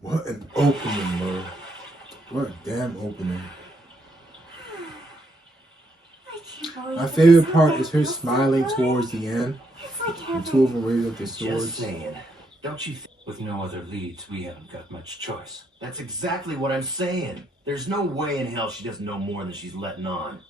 What an opening, bro. What a damn opening. My favorite part is her smiling towards the end. The two of them raise up their swords. Just saying. Don't you think with no other leads, we haven't got much choice? That's exactly what I'm saying. There's no way in hell she doesn't know more than she's letting on.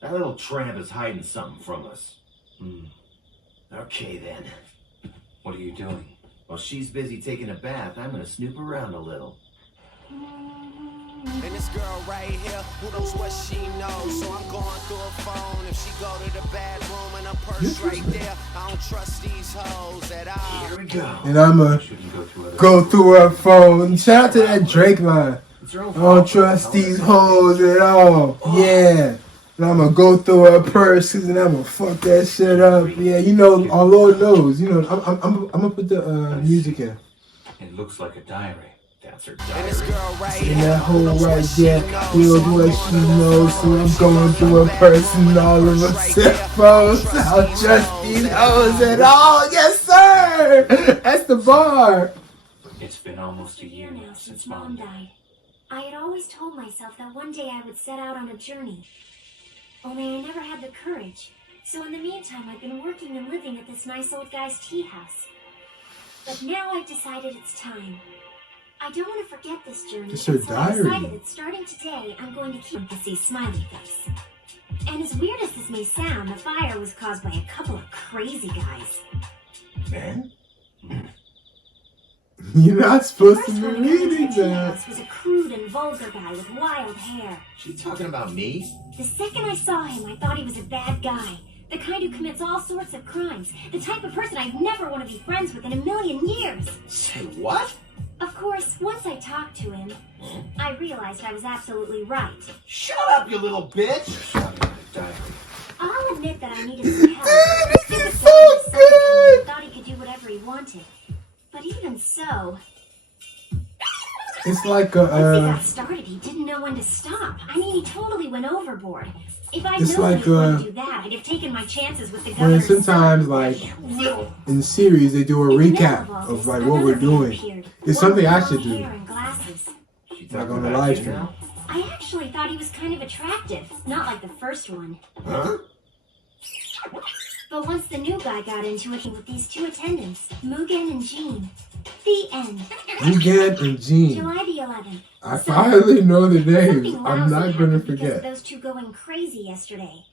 That little tramp is hiding something from us. Okay, then. What are you doing? While she's busy taking a bath, I'm gonna snoop around a little. And this girl right here, who knows what she knows? So I'm going through her phone. If she go to the bathroom and her purse right there, I don't trust these hoes at all. Here we go. And I'ma go through her phone. Shout out to that Drake line. I don't trust these hoes at all. Yeah. And I'ma go through her purse and I'ma fuck that shit up. Yeah, you know, our Lord knows. You know, I'm gonna put the music in. It looks like a diary. That's her And this diary. girl right And here, that who whole knows right what she there, knows? feels So I'm what going she through her knows. So phone. I'm She going go through to her the purse and bathroom, all of her right cell there. phones. I I'll don't trust these these hoes at all. Yes, sir. That's the bar. It's been almost a year now since Mom died. I had always told myself that one day I would set out on a journey. Only I never had the courage. So in the meantime, I've been working and living at this nice old guy's tea house. But now I've decided it's time. I don't want to forget this journey. It's her and so I diary. decided that starting today, I'm going to keep to see Smiley Face. And as weird as this may sound, the fire was caused by a couple of crazy guys. Ben? You're not supposed to First be one to come into reading the tea that. house was a crude and vulgar guy with wild hair. She talking about me? The second I saw him, I thought he was a bad guy. The kind who commits all sorts of crimes. The type of person I'd never want to be friends with in a million years. Say what? Of course, once I talked to him, I realized I was absolutely right. Shut up, you little bitch! Shouting at a diary. I'll admit that I needed some help. This There is was so someone beside him good. who thought he could do whatever he wanted. But even so, It's like once he a, got started, he didn't know when to stop. I mean, he totally went overboard. If I'd It's known like, he was going to do that, I'd have taken my chances with the when governor's sometimes son. like in series they do a In the middle recap all of this, like what we're another man doing. appeared. It's One something with I long should do. hair and glasses. She Like talking on the about live you stream. now? I actually thought he was kind of attractive, not like the first one. Huh? But once the new guy got into it with these two attendants, Mugen and Jean. The end. Mugen and Jean. July the 11th. I finally know the names. Something I'm lousy not gonna happened because of forget. those two going crazy yesterday.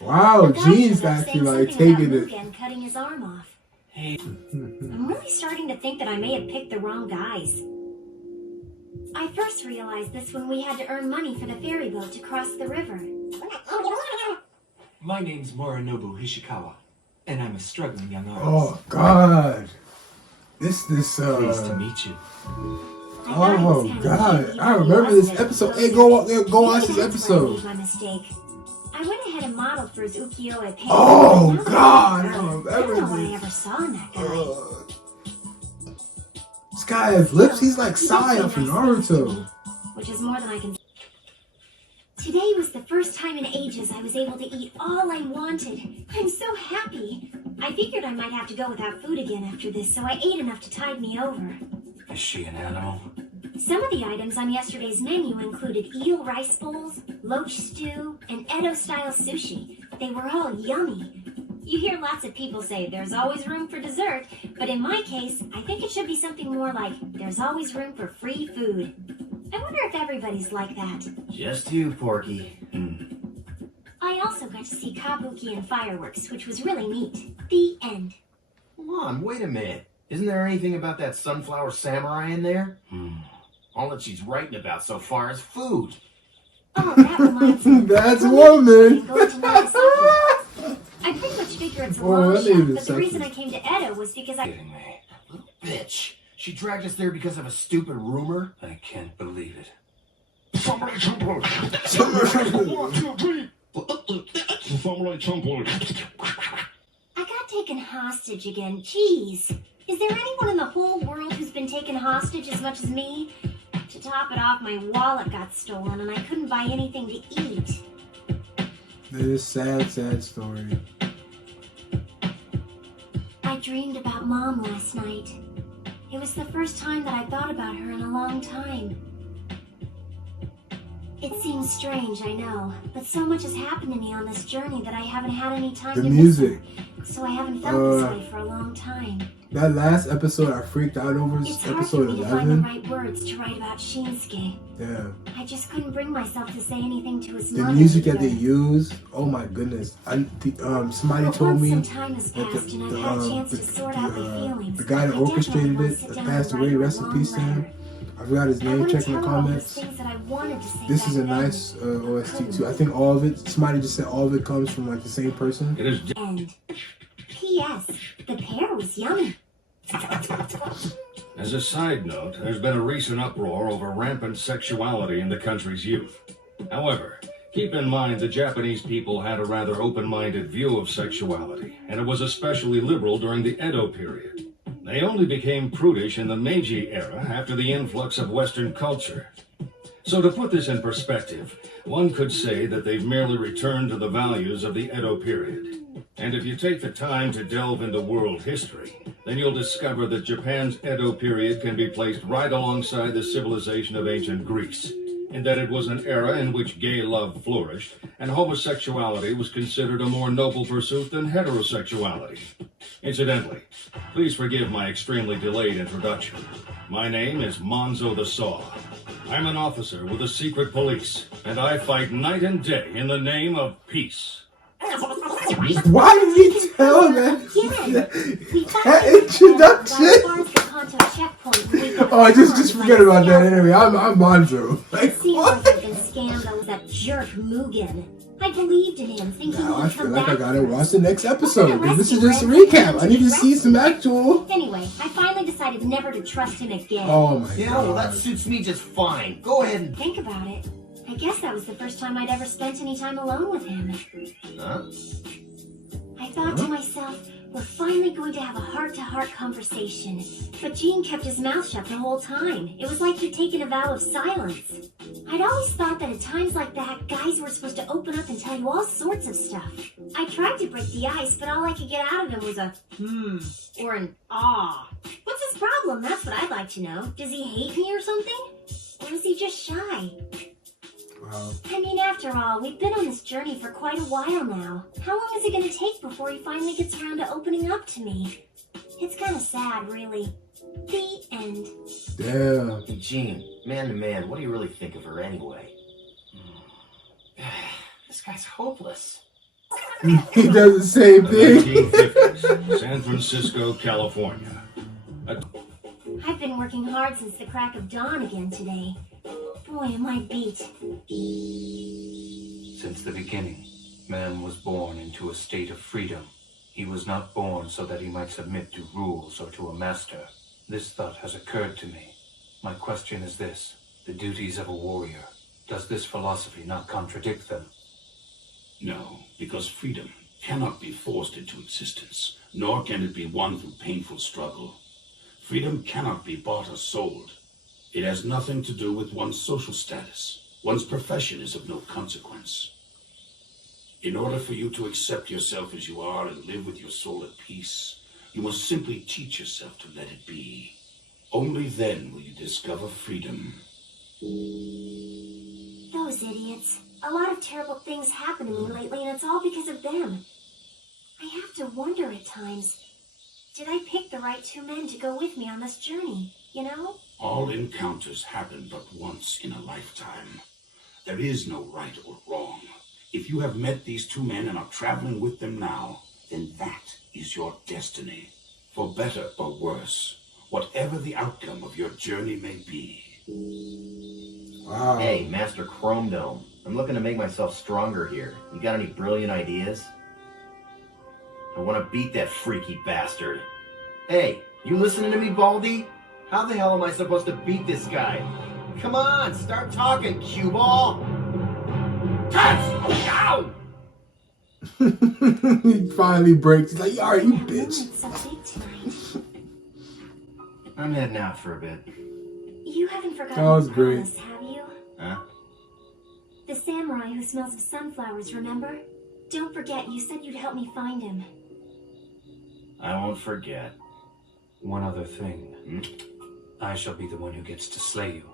Wow, The guy Jean's ended up actually saying like something about taking it. Mugen cutting his arm off. Hey, I'm really starting to think that I may have picked the wrong guys. I first realized this when we had to earn money for the ferry boat to cross the river. My name's Morinobu Hishikawa, and I'm a struggling young artist. Oh God, this Pleased to uh. meet you. I thought he was Oh kind of God, cute, I even remember though he this wasn't. episode. Hey, go watch Maybe this that's where I episode. made my mistake. I went ahead and modeled for his ukiyo-e painting. Oh, Now that God, I I remember don't know what I this. ever saw in that guy. This guy has lips. He's like Saya from Naruto. Which is more than I can. Today was the first time in ages I was able to eat all I wanted. I'm so happy. I figured I might have to go without food again after this, so I ate enough to tide me over. is she an animal? Some of the items on yesterday's menu included eel rice bowls, loach stew, and Edo-style sushi. They were all yummy. You hear lots of people say there's always room for dessert, but in my case, I think it should be something more like there's always room for free food. I wonder if everybody's like that. Just you, Porky. I also got to see kabuki and fireworks, which was really neat. The end. Hold on, wait a minute. Isn't there anything about that sunflower samurai in there? All that she's writing about so far is food. Oh, that reminds me. That's Go woman. and go to Nagasaki. I pretty much figure it's a Oh, long that shot, name is but the reason I sexy. came to Edo was because I... Kidding me. Little bitch. She dragged us there because of a stupid rumor? I can't believe it. Samurai Champloo. 1, 2, 3. Samurai Champloo. hostage again. Jeez. Is there anyone in the whole world who's been taken hostage as much as me? To top it off, my wallet got stolen and I couldn't buy anything to eat. This sad, sad story. I dreamed about Mom last night. It was the first time that I thought about her in a long time. It seems strange, I know, but so much has happened to me on this journey that I haven't had any time The to music. miss her. So I haven't felt this way for a long time. That last episode I freaked out over, It's hard for episode me to find the 11. right words to write about Shinsuke. Yeah. I just couldn't bring myself to say anything to his The mother. music that they either. use, oh my goodness. Somebody But told once me some time has that passed and I've had a chance to sort out my feelings, the guy that I definitely orchestrated want it, to sit that down passed and away, write rest a in long peace to him. letter. I forgot his I name, want check to in the tell her all those comments. things that I wanted to say This back is a then. nice OST too. I think all of it, somebody just said all of it comes from like the same person. It is And P.S. The pear was yummy. As a side note, there's been a recent uproar over rampant sexuality in the country's youth. However, keep in mind the Japanese people had a rather open-minded view of sexuality, and it was especially liberal during the Edo period. They only became prudish in the Meiji era after the influx of Western culture. So to put this in perspective, one could say that they've merely returned to the values of the Edo period. And if you take the time to delve into world history, then you'll discover that Japan's Edo period can be placed right alongside the civilization of ancient Greece, in that it was an era in which gay love flourished, and homosexuality was considered a more noble pursuit than heterosexuality. Incidentally, please forgive my extremely delayed introduction. My name is Monzo the Saw. I'm an officer with the secret police, and I fight night and day in the name of peace. Why did he tell that? That introduction? Oh, just forget about that anyway. I'm Monzo. It seems like I've been scammed on that jerk Mugen. I believed in him, thinking Now I he'd feel come like I back. gotta watch the next episode. Because this is just a recap. I need to see some actual. Anyway, I finally decided never to trust him again. Oh my Yeah, well, that god. suits me just fine. Go ahead and... Think about it. I guess that was the first time I'd ever spent any time alone with him. Huh? I thought to myself, we're finally going to have a heart-to-heart conversation. But Gene kept his mouth shut the whole time. It was like he'd taken a vow of silence. I'd always thought that at times like that, guys were supposed to open up and tell you all sorts of stuff. I tried to break the ice, but all I could get out of him was a or an ah. What's his problem? That's what I'd like to know. Does he hate me or something? Or is he just shy? Wow. I mean, after all, we've been on this journey for quite a while now. How long is it going to take before he finally gets around to opening up to me? It's kind of sad, really. The end. Damn. Hey, Gene, man to man, what do you really think of her anyway? This guy's hopeless. He does the same The thing. 1950s, San Francisco, California. I've been working hard since the crack of dawn again today. Boy, am I beat. Since the beginning, man was born into a state of freedom. He was not born so that he might submit to rules or to a master. This thought has occurred to me. My question is this: the duties of a warrior. Does this philosophy not contradict them? No, because freedom cannot be forced into existence, nor can it be won through painful struggle. Freedom cannot be bought or sold. It has nothing to do with one's social status. One's profession is of no consequence. In order for you to accept yourself as you are and live with your soul at peace, you must simply teach yourself to let it be. Only then will you discover freedom. Those idiots. A lot of terrible things happen to me lately, and it's all because of them. I have to wonder at times, did I pick the right two men to go with me on this journey, you know? All encounters happen but once in a lifetime. There is no right or wrong. If you have met these two men and are traveling with them now, then that is your destiny. For better or worse, whatever the outcome of your journey may be. Wow. Hey, Master Chrome Dome. I'm looking to make myself stronger here. You got any brilliant ideas? I want to beat that freaky bastard. Hey, you listening to me, Baldy? How the hell am I supposed to beat this guy? Come on, start talking, cue ball! Touch! Ow! He finally breaks. He's like, alright, you bitch. It's so big tonight. I'm heading out for a bit. You haven't forgotten That was the great. promise, have you? Huh? The samurai who smells of sunflowers, remember? Don't forget, you said you'd help me find him. I won't forget. One other thing. I shall be the one who gets to slay you.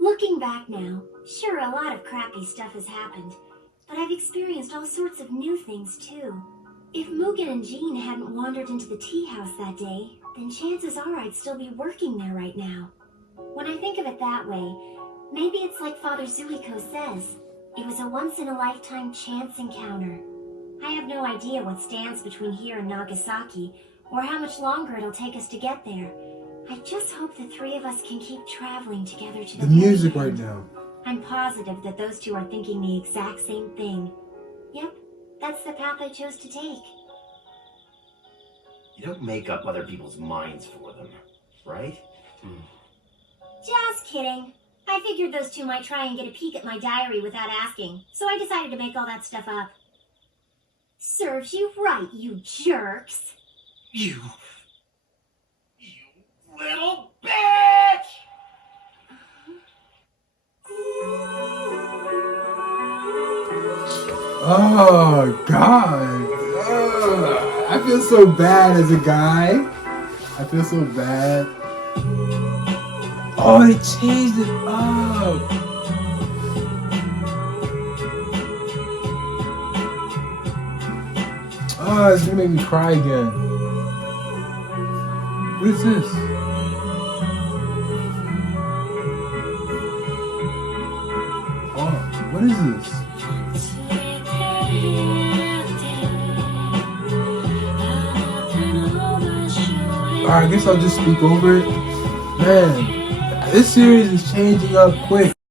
Looking back now, sure, a lot of crappy stuff has happened, but I've experienced all sorts of new things too. If Mugen and Jean hadn't wandered into the tea house that day, then chances are I'd still be working there right now. When I think of it that way, maybe it's like Father Zuiko says. It was a once-in-a-lifetime chance encounter. I have no idea what stands between here and Nagasaki, or how much longer it'll take us to get there. I just hope the three of us can keep traveling together to the The music very right end. now. I'm positive that those two are thinking the exact same thing. Yep, that's the path I chose to take. You don't make up other people's minds for them, right? Just kidding. I figured those two might try and get a peek at my diary without asking, so I decided to make all that stuff up. Serves you right, you jerks. You little bitch! Oh, God. Ugh. I feel so bad as a guy. I feel so bad. Oh, they changed it up. Oh, it's gonna make me cry again. What is this? Oh, what is this? Alright, I guess I'll just speak over it. Man, this series is changing up quick.